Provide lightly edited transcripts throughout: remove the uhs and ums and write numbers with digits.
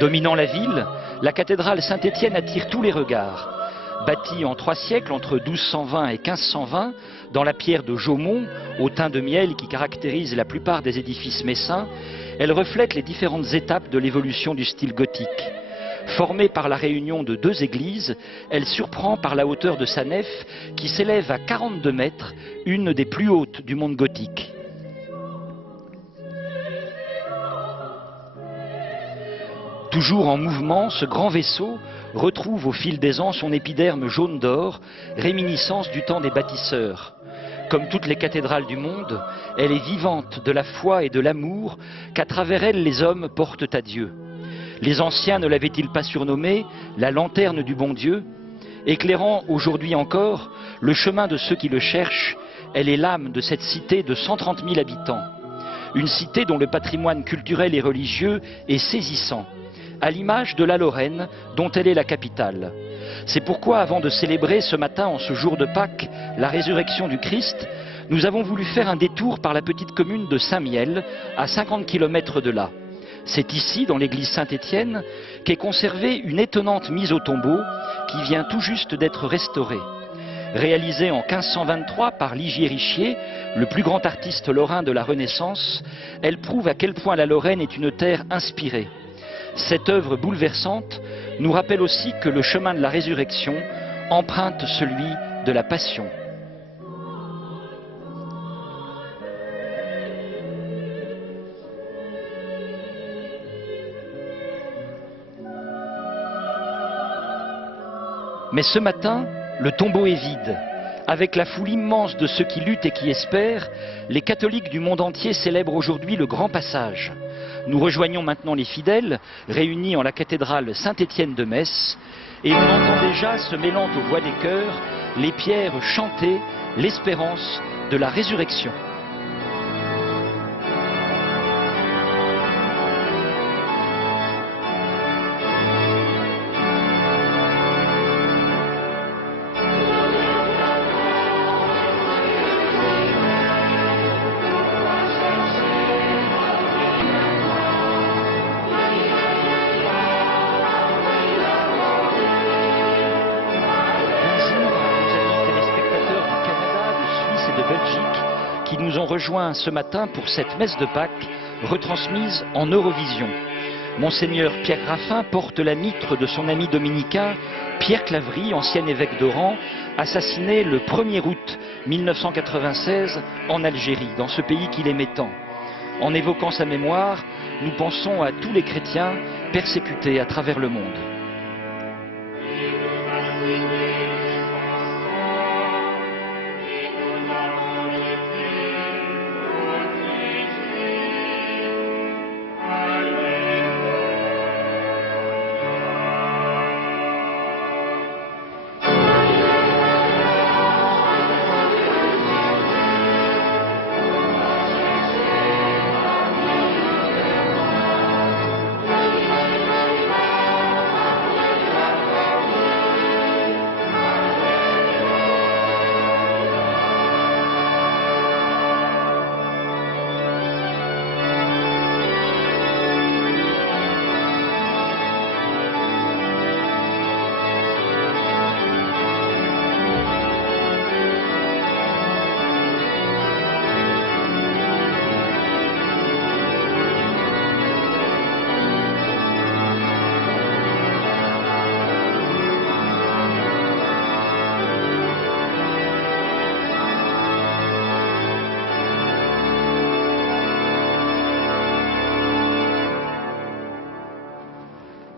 Dominant la ville, la cathédrale Saint-Étienne attire tous les regards. Bâtie en 3 siècles, entre 1220 et 1520, dans la pierre de Jaumont, au teint de miel qui caractérise la plupart des édifices messins, elle reflète les différentes étapes de l'évolution du style gothique. Formée par la réunion de 2 églises, elle surprend par la hauteur de sa nef qui s'élève à 42 mètres, une des plus hautes du monde gothique. Toujours en mouvement, ce grand vaisseau retrouve au fil des ans son épiderme jaune d'or, réminiscence du temps des bâtisseurs. Comme toutes les cathédrales du monde, elle est vivante de la foi et de l'amour qu'à travers elle les hommes portent à Dieu. Les anciens ne l'avaient-ils pas surnommée la lanterne du bon Dieu? Éclairant aujourd'hui encore le chemin de ceux qui le cherchent, elle est l'âme de cette cité de 130 000 habitants. Une cité dont le patrimoine culturel et religieux est saisissant, à l'image de la Lorraine, dont elle est la capitale. C'est pourquoi, avant de célébrer ce matin, en ce jour de Pâques, la résurrection du Christ, nous avons voulu faire un détour par la petite commune de Saint-Miel, à 50 km de là. C'est ici, dans l'église Saint-Étienne, qu'est conservée une étonnante mise au tombeau qui vient tout juste d'être restaurée. Réalisée en 1523 par Ligier Richier, le plus grand artiste lorrain de la Renaissance, elle prouve à quel point la Lorraine est une terre inspirée. Cette œuvre bouleversante nous rappelle aussi que le chemin de la résurrection emprunte celui de la passion. Mais ce matin, le tombeau est vide. Avec la foule immense de ceux qui luttent et qui espèrent, les catholiques du monde entier célèbrent aujourd'hui le grand passage. Nous rejoignons maintenant les fidèles, réunis en la cathédrale Saint-Étienne de Metz, et on entend déjà, se mêlant aux voix des chœurs, les pierres chanter l'espérance de la résurrection. Qui nous ont rejoints ce matin pour cette messe de Pâques retransmise en Eurovision. Monseigneur Pierre Raffin porte la mitre de son ami dominicain Pierre Claverie, ancien évêque d'Oran, assassiné le 1er août 1996 en Algérie, dans ce pays qu'il aimait tant. En évoquant sa mémoire, nous pensons à tous les chrétiens persécutés à travers le monde.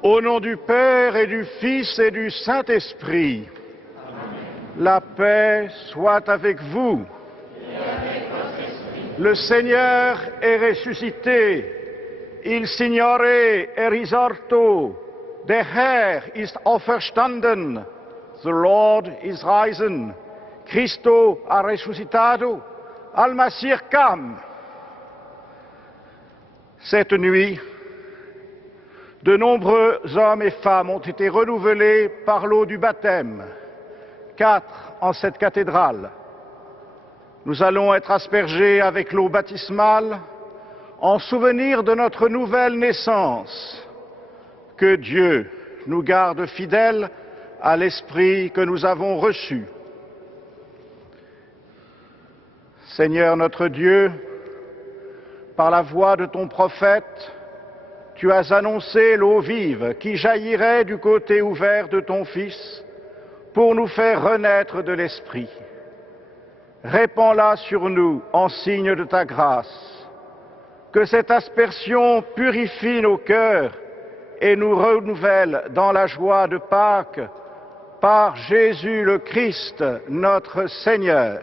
Au nom du Père et du Fils et du Saint-Esprit, la paix soit avec vous. Le Seigneur est ressuscité. Il Signore è risorto. Der Herr ist auferstanden. The Lord is risen. Cristo ha resuscitado. Alma circam. Cette nuit, de nombreux hommes et femmes ont été renouvelés par l'eau du baptême, 4 en cette cathédrale. Nous allons être aspergés avec l'eau baptismale en souvenir de notre nouvelle naissance. Que Dieu nous garde fidèles à l'Esprit que nous avons reçu. Seigneur notre Dieu, par la voix de ton prophète, tu as annoncé l'eau vive qui jaillirait du côté ouvert de ton Fils pour nous faire renaître de l'Esprit. Répands-la sur nous en signe de ta grâce. Que cette aspersion purifie nos cœurs et nous renouvelle dans la joie de Pâques par Jésus le Christ, notre Seigneur.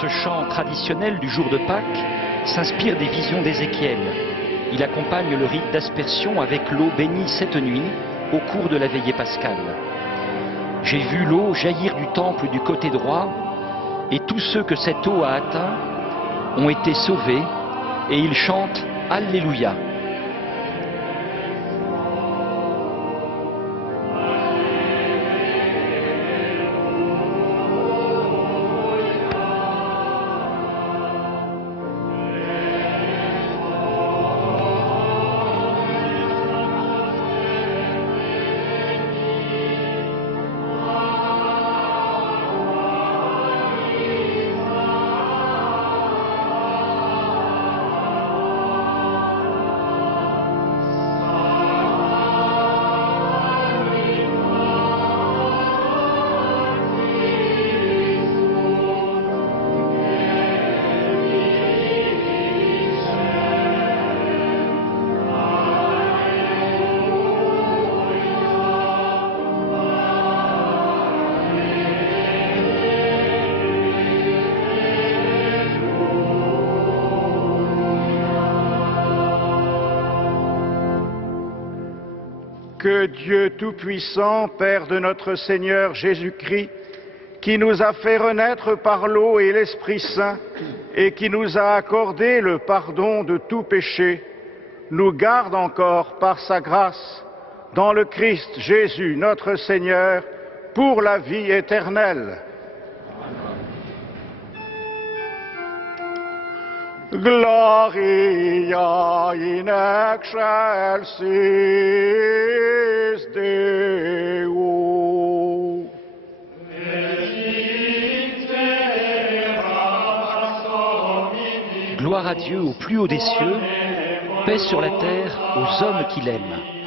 Ce chant traditionnel du jour de Pâques s'inspire des visions d'Ézéchiel. Il accompagne le rite d'aspersion avec l'eau bénie cette nuit au cours de la veillée pascale. J'ai vu l'eau jaillir du temple du côté droit, et tous ceux que cette eau a atteint ont été sauvés, et ils chantent Alléluia. Que Dieu Tout-Puissant, Père de notre Seigneur Jésus-Christ, qui nous a fait renaître par l'eau et l'Esprit Saint, et qui nous a accordé le pardon de tout péché, nous garde encore par sa grâce dans le Christ Jésus, notre Seigneur, pour la vie éternelle. Gloria in excelsis Deo. Gloire à Dieu au plus haut des cieux, paix sur la terre aux hommes qu'il aime.